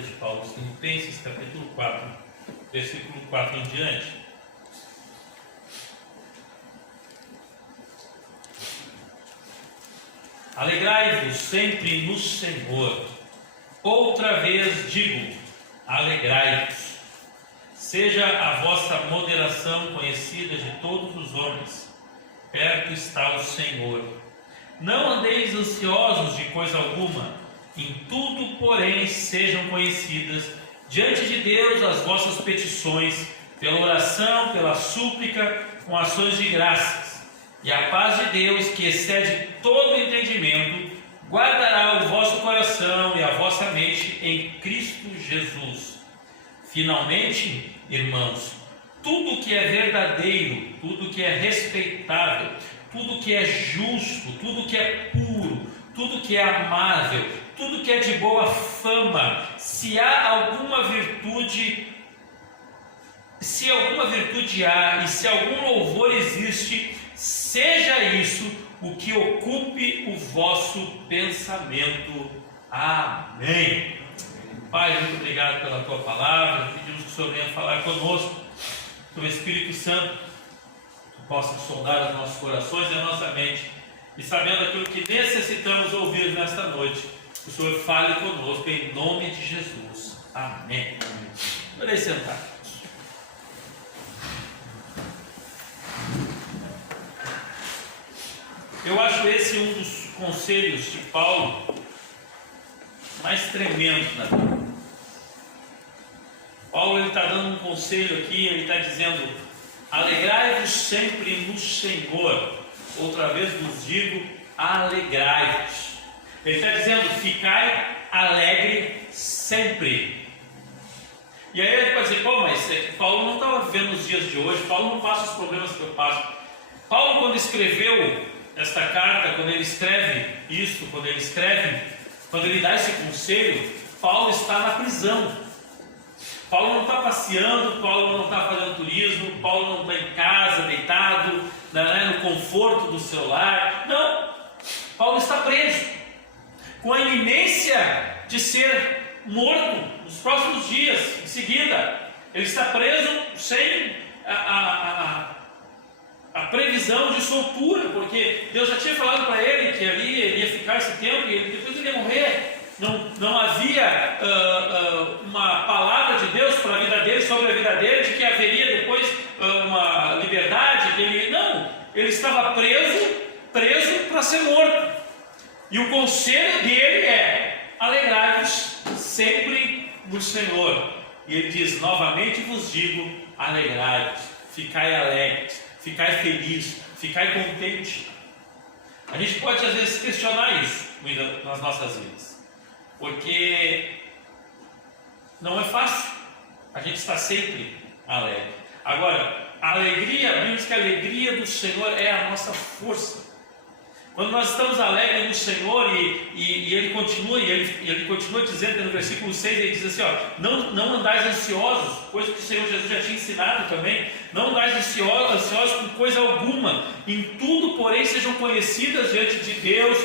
Carta de Paulo aos Filipenses, capítulo 4, versículo 4 em diante. Alegrai-vos sempre no Senhor. Outra vez digo, alegrai-vos. Seja a vossa moderação conhecida de todos os homens. Perto está o Senhor. Não andeis ansiosos de coisa alguma. Em tudo, porém, sejam conhecidas diante de Deus as vossas petições, pela oração, pela súplica, com ações de graças. E a paz de Deus, que excede todo entendimento, guardará o vosso coração e a vossa mente em Cristo Jesus. Finalmente, irmãos, tudo que é verdadeiro, tudo que é respeitável, tudo que é justo, tudo que é puro, tudo que é amável, tudo que é de boa fama, se alguma virtude há e se algum louvor existe, seja isso o que ocupe o vosso pensamento. Amém. Pai, muito obrigado pela tua palavra. Pedimos que o Senhor venha falar conosco, que o Espírito Santo possa sondar os nossos corações e a nossa mente, e sabendo aquilo que necessitamos ouvir nesta noite, que o Senhor fale conosco em nome de Jesus. Amém. Podem sentar. Eu acho esse um dos conselhos de Paulo mais tremendos na vida. Paulo está dando um conselho aqui, ele está dizendo: alegrai-vos sempre no Senhor. Outra vez vos digo, alegrai-vos. Ele está dizendo: ficai alegre sempre. E aí ele pode dizer: pô, mas Paulo não estava vivendo os dias de hoje, Paulo não passa os problemas que eu passo. Paulo, quando escreveu esta carta, quando ele escreve isso, quando ele dá esse conselho, Paulo está na prisão. Paulo não está passeando, Paulo não está fazendo turismo, Paulo não está em casa, deitado, no conforto do seu lar. Não, Paulo está preso, com a iminência de ser morto nos próximos dias, em seguida. Ele está preso sem a previsão de soltura, porque Deus já tinha falado para ele que ali ele ia ficar esse tempo e depois ele ia morrer. Não havia uma palavra de Deus para a vida dele, sobre a vida dele, de que haveria depois uma liberdade dele. Não, ele estava preso para ser morto. E o conselho dele é: alegrai-vos sempre no Senhor. E ele diz: novamente vos digo, alegrai-vos, ficai alegres, ficai felizes, ficai contente. A gente pode às vezes questionar isso nas nossas vidas, porque não é fácil a gente estar sempre alegre. Agora, a alegria, a Bíblia diz que a alegria do Senhor é a nossa força. Quando nós estamos alegres no Senhor, e ele continua dizendo no versículo 6, ele diz assim: não andais ansiosos, coisa que o Senhor Jesus já tinha ensinado também. Não andais ansiosos com coisa alguma, em tudo, porém, sejam conhecidas diante de Deus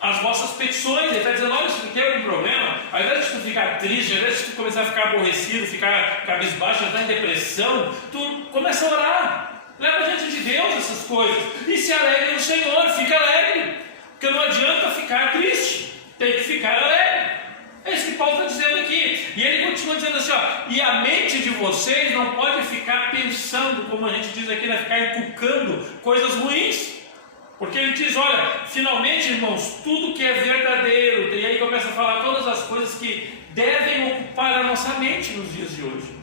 as vossas petições. Ele está dizendo: olha, se tu tem algum problema, ao invés de tu ficar triste, ao invés de tu começar a ficar aborrecido, ficar cabisbaixo, entrar em depressão, tu começa a orar. Leva diante de Deus essas coisas e se alegre no Senhor, fica alegre, porque não adianta ficar triste, tem que ficar alegre. É isso que Paulo está dizendo aqui. E ele continua dizendo assim: e a mente de vocês não pode ficar pensando, como a gente diz aqui, ficar inculcando coisas ruins. Porque ele diz: olha, finalmente, irmãos, tudo que é verdadeiro, e aí começa a falar todas as coisas que devem ocupar a nossa mente nos dias de hoje.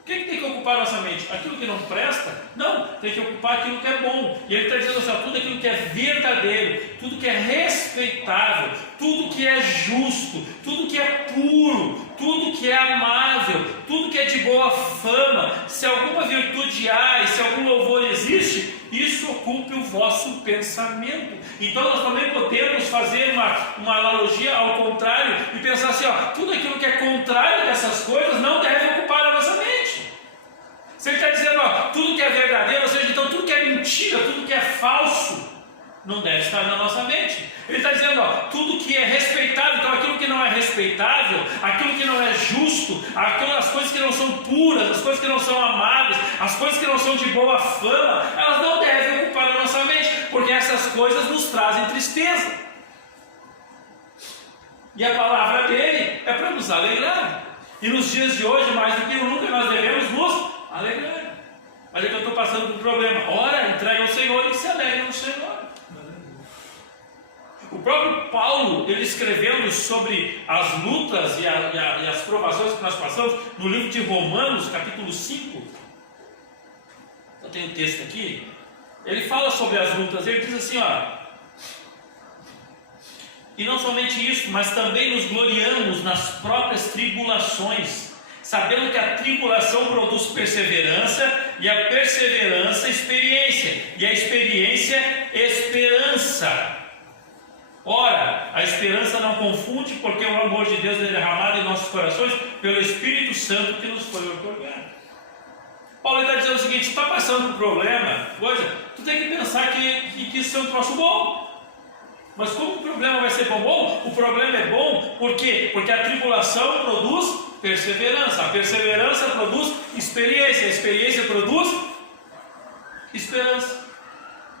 O que tem que ocupar a nossa mente? Aquilo que não presta? Não, tem que ocupar aquilo que é bom. E ele está dizendo assim: tudo aquilo que é verdadeiro, tudo que é respeitável, tudo que é justo, tudo que é puro, tudo que é amável, tudo que é de boa fama, se alguma virtude há e se algum louvor existe, isso ocupe o vosso pensamento. Então nós também podemos fazer uma analogia ao contrário e pensar assim: tudo aquilo que é contrário dessas coisas não deve ocupar a nossa mente. Se ele está dizendo, tudo que é verdadeiro, ou seja, então tudo que é mentira, tudo que é falso, não deve estar na nossa mente. Ele está dizendo, tudo que é respeitável, então aquilo que não é respeitável, respeitável, aquilo que não é justo, as coisas que não são puras, as coisas que não são amáveis, as coisas que não são de boa fama, elas não devem ocupar a nossa mente, porque essas coisas nos trazem tristeza. E a palavra dele é para nos alegrar. E nos dias de hoje, mais do que nunca, nós devemos nos alegrar. Olha que eu estou passando por um problema. Ora, entregue ao Senhor e se alegre no Senhor. O próprio Paulo, ele escrevendo sobre as lutas e as provações que nós passamos, no livro de Romanos, capítulo 5, eu tenho um texto aqui, ele fala sobre as lutas, ele diz assim, e não somente isso, mas também nos gloriamos nas próprias tribulações, sabendo que a tribulação produz perseverança, e a perseverança, experiência, e a experiência, esperança. Ora, a esperança não confunde, porque o amor de Deus é derramado em nossos corações pelo Espírito Santo que nos foi otorgado. Paulo está dizendo o seguinte: tu está passando por problema, tu tem que pensar que isso é um troço bom. Mas como o problema vai ser bom? O problema é bom, por quê? Porque a tribulação produz perseverança, a perseverança produz experiência, a experiência produz esperança.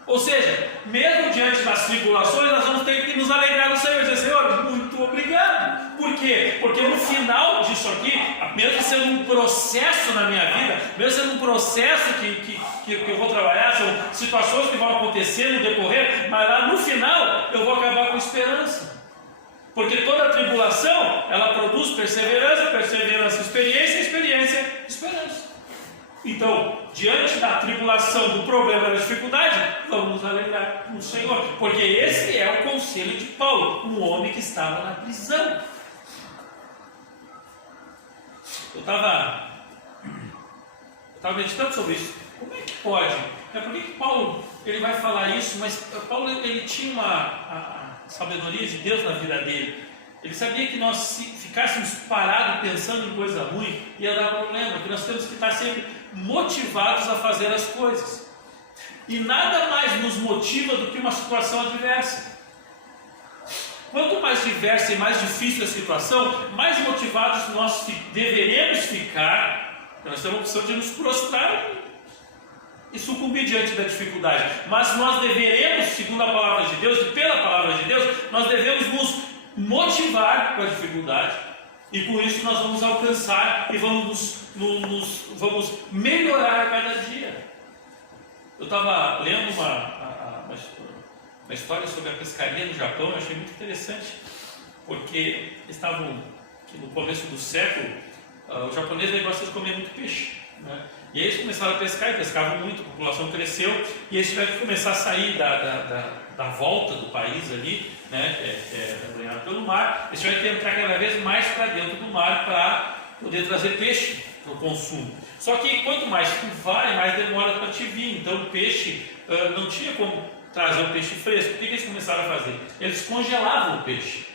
Ou seja, mesmo diante das tribulações, nós vamos ter que nos alegrar no Senhor, dizer: Senhor, muito obrigado. Por quê? Porque no final disso aqui, mesmo sendo um processo na minha vida, mesmo sendo um processo que eu vou trabalhar, são situações que vão acontecer no decorrer, mas lá no final eu vou acabar com esperança. Porque toda tribulação, ela produz perseverança, perseverança, experiência, experiência, esperança. Então, diante da tribulação, do problema, da dificuldade, vamos nos alegrar no Senhor, porque esse é o conselho de Paulo, um homem que estava na prisão. Eu estava meditando sobre isso. Como é que pode? Por que Paulo ele vai falar isso? Mas Paulo ele tinha a sabedoria de Deus na vida dele. Ele sabia que nós, se ficássemos parados pensando em coisa ruim, ia dar problema, que nós temos que estar sempre motivados a fazer as coisas. E nada mais nos motiva do que uma situação adversa. Quanto mais diversa e mais difícil a situação, mais motivados nós deveremos ficar. Nós temos a opção de nos prostrar e sucumbir diante da dificuldade. Mas nós deveremos, segundo a palavra de Deus e pela palavra de Deus, nós devemos nos motivar com a dificuldade, e com isso nós vamos alcançar e vamos melhorar a cada dia. Eu estava lendo uma história sobre a pescaria no Japão. Eu achei muito interessante, porque estavam no começo do século, os japoneses gostam de comer muito peixe, né? E aí eles começaram a pescar, e pescavam muito, a população cresceu, e eles tiveram que começar a sair da volta do país ali, né, banhado pelo mar. Eles tiveram que entrar cada vez mais para dentro do mar para poder trazer peixe para o consumo. Só que quanto mais tu vai, mais demora para te vir. Então o peixe, não tinha como trazer o peixe fresco. O que eles começaram a fazer? Eles congelavam o peixe.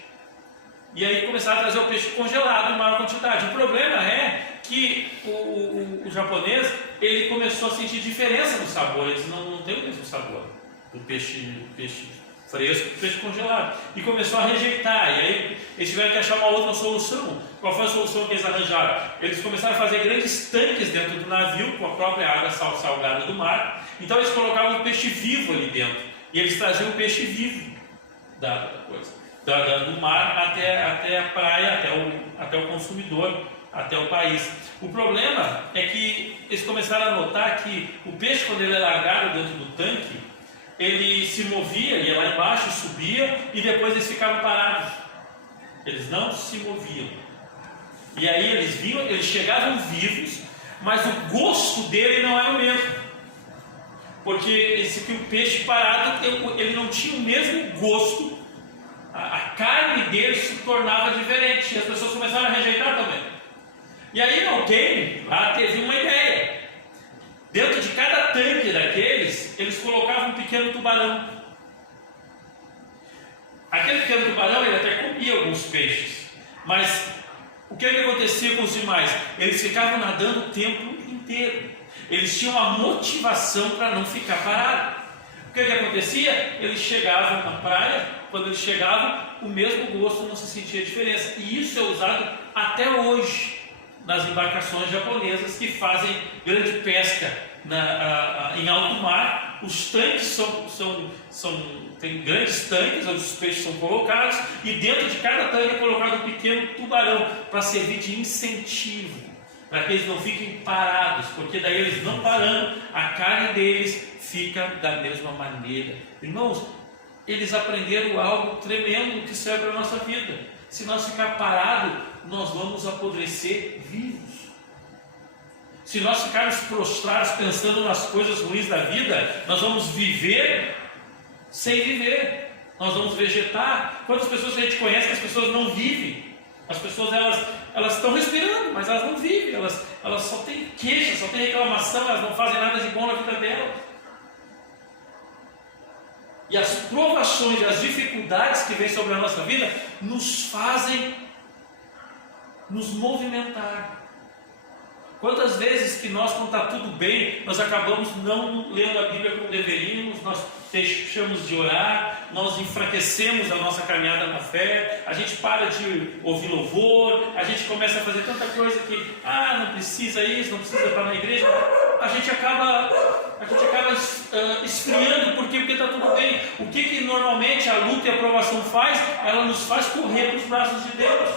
E aí começaram a trazer o peixe congelado em maior quantidade. O problema é que o japonês, ele começou a sentir diferença no sabor. Eles não têm o mesmo sabor do peixe fresco do peixe congelado. E começou a rejeitar. E aí eles tiveram que achar uma outra solução. Qual foi a solução que eles arranjaram? Eles começaram a fazer grandes tanques dentro do navio, com a própria água salgada do mar. Então eles colocavam o peixe vivo ali dentro. E eles traziam o peixe vivo da coisa. Do mar até a praia, até o consumidor, até o país. O problema é que eles começaram a notar que o peixe, quando ele é largado dentro do tanque, ele se movia, ia lá embaixo, subia, e depois eles ficavam parados. Eles não se moviam. E aí eles chegavam vivos, mas o gosto dele não era o mesmo. Porque o peixe parado, ele não tinha o mesmo gosto. A carne dele se tornava diferente, e as pessoas começaram a rejeitar também. E aí alguém lá teve uma ideia. Dentro de cada tanque daqueles, eles colocavam um pequeno tubarão. Aquele pequeno tubarão, ele até comia alguns peixes, mas o que acontecia com os demais? Eles ficavam nadando o tempo inteiro. Eles tinham a motivação para não ficar parados. O que acontecia? Eles chegavam na praia. Quando eles chegavam, o mesmo gosto, não se sentia diferença. E isso é usado até hoje nas embarcações japonesas que fazem grande pesca em alto mar. Os tanques tem grandes tanques onde os peixes são colocados, e dentro de cada tanque é colocado um pequeno tubarão para servir de incentivo, para que eles não fiquem parados, porque daí eles não parando, a carne deles fica da mesma maneira. Irmãos, eles aprenderam algo tremendo que serve para a nossa vida. Se nós ficar parados, nós vamos apodrecer vivos. Se nós ficarmos prostrados pensando nas coisas ruins da vida, nós vamos viver sem viver. Nós vamos vegetar. Quantas pessoas a gente conhece que as pessoas não vivem? As pessoas elas estão respirando, mas elas não vivem. Elas só têm queixa, só têm reclamação, elas não fazem nada de bom na vida delas. E as provações e as dificuldades que vêm sobre a nossa vida nos fazem nos movimentar. Quantas vezes que nós, quando está tudo bem, nós acabamos não lendo a Bíblia como deveríamos, nós deixamos de orar, nós enfraquecemos a nossa caminhada na fé, a gente para de ouvir louvor, a gente começa a fazer tanta coisa que, não precisa isso, não precisa estar na igreja, a gente acaba esfriando, porque está tudo bem. O que normalmente a luta e a provação faz? Ela nos faz correr para os braços de Deus.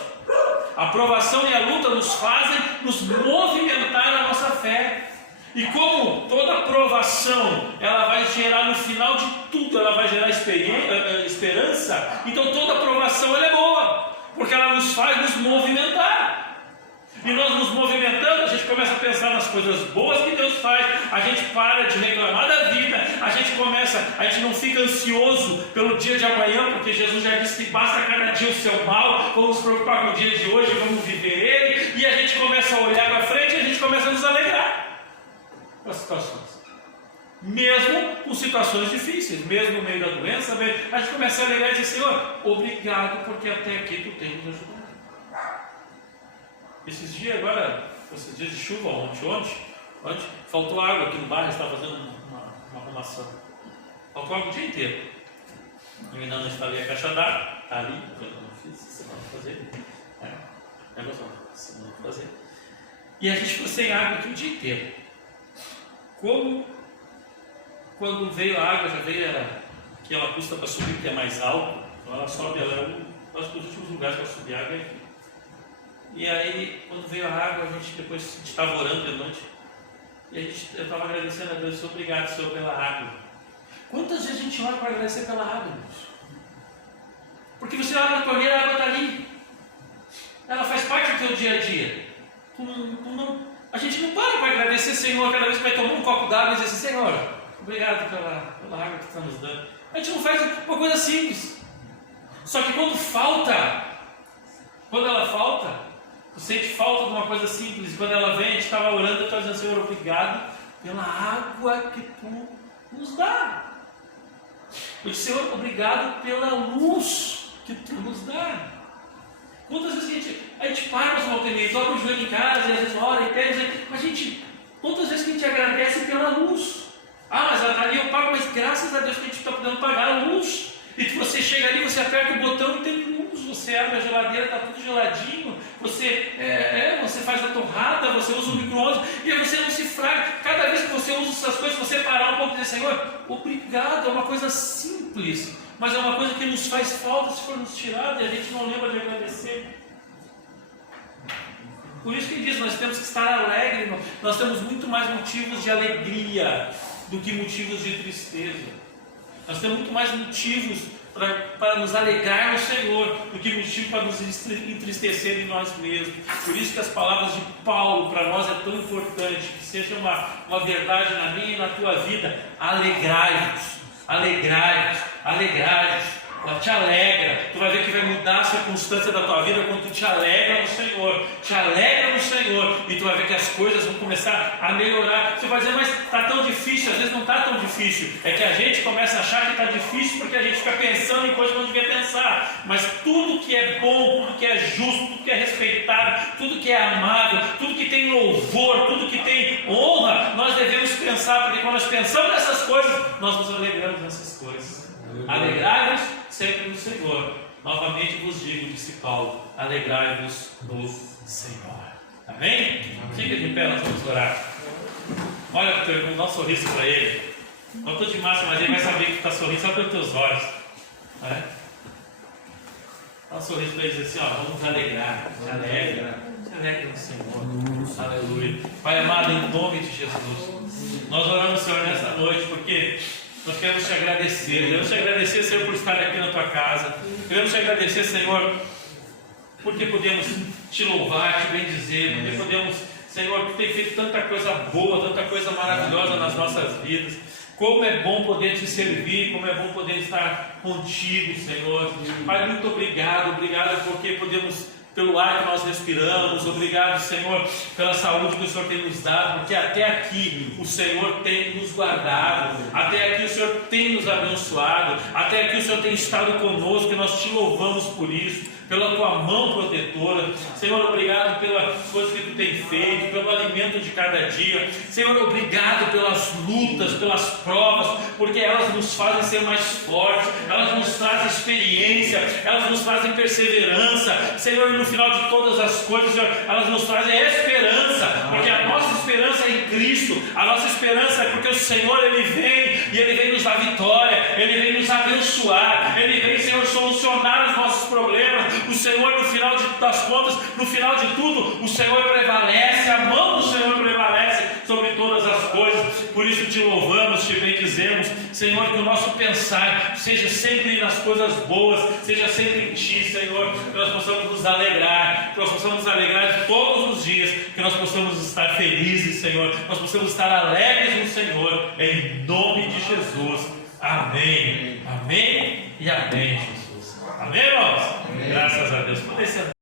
A provação e a luta nos fazem nos movimentar na nossa fé. E como toda provação ela vai gerar no final de tudo, ela vai gerar esperança, então toda provação ela é boa, porque ela nos faz nos movimentar. E nós nos movimentando, a gente começa a pensar nas coisas boas que Deus faz, a gente para de reclamar da vida, a gente não fica ansioso pelo dia de amanhã, porque Jesus já disse que basta cada dia o seu mal, vamos nos preocupar com o dia de hoje, vamos viver ele, e a gente começa a olhar para frente e a gente começa a nos alegrar com as situações. Mesmo com situações difíceis, mesmo no meio da doença, a gente começa a alegrar e dizer: Senhor, obrigado, porque até aqui tu tens nos ajudado. Esses dias de chuva, ontem, faltou água aqui no bairro, estava fazendo uma arrumação. Faltou água o dia inteiro. Eu ainda não instalei a caixa d'água, está ali, eu não fiz, semana para fazer. Semana para fazer. E a gente ficou sem água aqui o dia inteiro. Quando veio a água, já veio que ela custa para subir, que é mais alto, então ela sobe, ela é um dos últimos lugares para subir a água é aqui. E aí, quando veio a água, a gente estava orando de noite, e eu estava agradecendo a Deus: obrigado, Senhor, pela água. Quantas vezes a gente ora para agradecer pela água, irmãos? Porque você abre a torneira, a água está ali, ela faz parte do teu dia a dia. A gente não para agradecer, Senhor, cada vez que vai tomar um copo d'água e dizer assim: Senhor, obrigado pela água que está nos dando. A gente não faz uma coisa simples. Só que quando ela falta, tu sente falta de uma coisa simples. E quando ela vem, a gente estava orando, eu estava dizendo: Senhor, obrigado pela água que tu nos dá. Eu disse: Senhor, obrigado pela luz que tu nos dá. Quantas vezes a gente para nos maltenidos, dobra o joelho em casa, e às vezes ora e pede, mas quantas vezes que a gente agradece pela luz? Mas ali eu pago, mas graças a Deus que a gente está podendo pagar a luz. E você chega ali, você aperta o botão e tem luz, você abre a geladeira, está tudo geladinho, você faz a torrada, você usa o micro-ondas, e aí você não se fraga. Cada vez que você usa essas coisas, você parar um pouco e dizer: Senhor, obrigado. É uma coisa simples, mas é uma coisa que nos faz falta se for nos tirado, e a gente não lembra de agradecer. Por isso que diz: nós temos que estar alegres, irmão. Nós temos muito mais motivos de alegria do que motivos de tristeza. Nós temos muito mais motivos para nos alegrar no Senhor do que motivos para nos entristecer em nós mesmos. Por isso que as palavras de Paulo para nós é tão importante, que seja uma verdade na minha e na tua vida. Alegrai-vos, alegrai-vos, alegrai-vos. Ela te alegra. Tu vai ver que vai mudar a circunstância da tua vida quando tu te alegra no Senhor. Te alegra no Senhor. E tu vai ver que as coisas vão começar a melhorar. Você vai dizer: mas está tão difícil. Às vezes não está tão difícil. É que a gente começa a achar que está difícil porque a gente fica pensando em coisas que não devia pensar. Mas tudo que é bom, tudo que é justo, tudo que é respeitado, tudo que é amável, tudo que tem louvor, tudo que tem honra, nós devemos pensar. Porque quando nós pensamos nessas coisas, nós nos alegramos nessas coisas. Alegrai-vos sempre no Senhor. Novamente vos digo, disse Paulo, alegrai-vos no Senhor. Amém? Fica de pé, nós vamos orar. Olha para o teu irmão, dá um sorriso para ele. Não estou de máscara, mas ele vai saber que está sorrindo só pelos teus olhos. Dá um sorriso para ele e diz assim, ó, vamos alegrar. Se alegre no Senhor. Aleluia. Pai amado, em nome de Jesus, nós oramos, Senhor, nessa noite, porque nós queremos te agradecer. Queremos te agradecer, Senhor, por estar aqui na tua casa. Queremos te agradecer, Senhor, porque podemos te louvar, te bendizer, porque podemos, Senhor, tu tem feito tanta coisa boa, tanta coisa maravilhosa nas nossas vidas. Como é bom poder te servir, como é bom poder estar contigo, Senhor. Pai, muito obrigado, obrigado porque podemos, pelo ar que nós respiramos, obrigado, Senhor, pela saúde que o Senhor tem nos dado, porque até aqui o Senhor tem nos guardado, até aqui o Senhor tem nos abençoado, até aqui o Senhor tem estado conosco, e nós te louvamos por isso, pela tua mão protetora. Senhor, obrigado pelas coisas que tu tem feito, pelo alimento de cada dia. Senhor, obrigado pelas lutas, pelas provas, porque elas nos fazem ser mais fortes, elas nos trazem experiência, elas nos trazem perseverança. Senhor, no final de todas as coisas, Senhor, elas nos trazem esperança, porque a nossa esperança é em Cristo, a nossa esperança é porque o Senhor, Ele vem, e Ele vem nos dar vitória, Ele vem nos abençoar, Ele vem, Senhor, solucionar os nossos problemas. O Senhor, no final das contas, no final de tudo, o Senhor prevalece, a mão do Senhor prevalece sobre todas as coisas. Por isso te louvamos, te bendizemos, Senhor, que o nosso pensar seja sempre nas coisas boas, seja sempre em Ti, Senhor, que nós possamos nos alegrar, que nós possamos nos alegrar todos os dias, que nós possamos estar felizes, Senhor, nós possamos estar alegres no Senhor, em nome de Jesus. Amém, amém e amém, Jesus. Amém, irmãos? Amém. Graças a Deus.